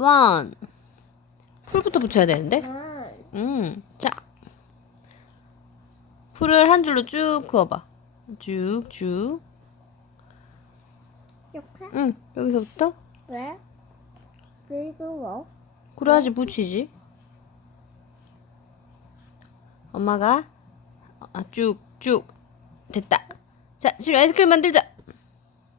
one. 풀부터 붙여야 되는데. 원. 음, 자. 풀을 한 줄로 쭉 그어봐. 쭉, 쭉. 이렇게? 응, 여기서부터. 왜? 왜 그거? 그래야지 붙이지. 엄마가 아, 쭉, 쭉. 됐다. 자, 지금 아이스크림 만들자.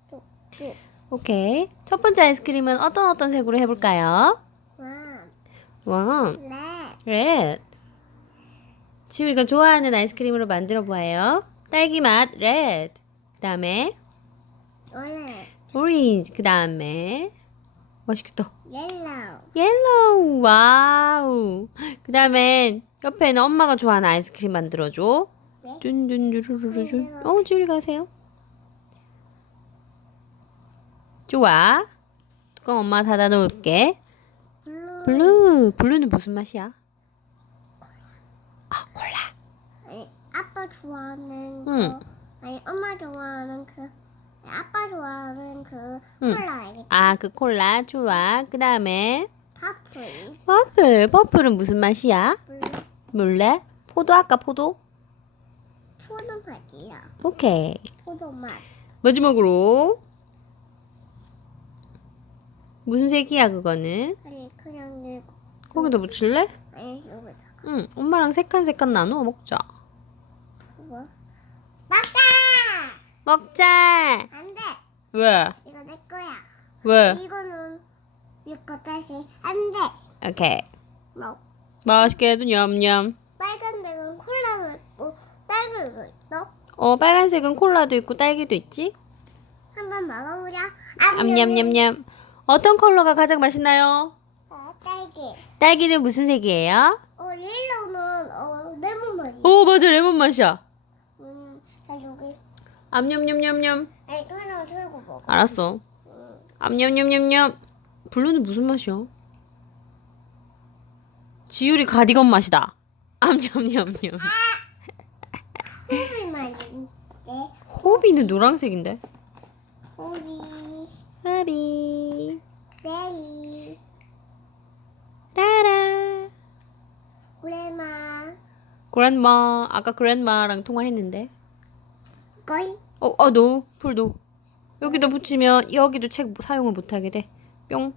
쭉, 쭉. 오케이. 첫 번째 아이스크림은 어떤 어떤 색으로 해볼까요? 원. 와, 네. 레드. 지우리가 좋아하는 아이스크림으로 만들어 보아요. 딸기 맛, 레드. 그 다음에 원래 오렌지. 그 다음에 맛있겠다. 옐로우. 옐로우. 와우. 그 다음에 옆에는 엄마가 좋아하는 아이스크림 만들어 줘. 네? 쭌쭌쭌쭌쭌. 어, 지우리 가세요. 좋아. 뚜껑 엄마 닫아 놓을게. 블루. 블루. 블루는 무슨 맛이야? 아, 콜라. 아니, 아빠 좋아하는 응. 그 아니 엄마 좋아하는 그 아빠 좋아하는 그 응. 콜라 알겠지? 아, 그 콜라. 좋아. 그 다음에 파플. 퍼플. 퍼플은 무슨 맛이야? 블루. 몰래? 포도 아까 포도? 포도 맛이야. 오케이. 포도 맛. 마지막으로 무슨 색이야 그거는? 아니 그냥 이거 거기다 묻힐래? 아니 여기다 응. 엄마랑 색한 색한 나누어 먹자. 그거. 맞다. 먹자. 안 돼. 왜? 이거 내 거야. 왜? 이거는 이거 다시 안 돼. 오케이. 뭐 맛있게도 냠냠. 빨간 데는 콜라도 있고 딸기도 있어. 어 빨간색은 콜라도 있고 딸기도 있지? 한번 먹어보자. 암냠냠냠. 어떤 컬러가 가장 맛있나요? 어, 딸기. 딸기는 무슨 색이에요? 어, 옐로우는 어, 레몬 맛이. 오 맞아 레몬 맛이야. 음, 자 여기. 암냠냠냠냠. 아니 하나 들고 먹어. 알았어. 암냠냠냠냠. 블루는 무슨 맛이야? 지율이 가디건 맛이다. 암냠냠냠. 호비 맛인데. 호비는 노란색인데. 호비. 하비. 베리. 라라. 그레마. 그랜마. 아까 그랜마랑 통화했는데. 거이. 어, 어, 노. 풀도. 여기다 붙이면 여기도 책 사용을 못하게 돼. 뿅.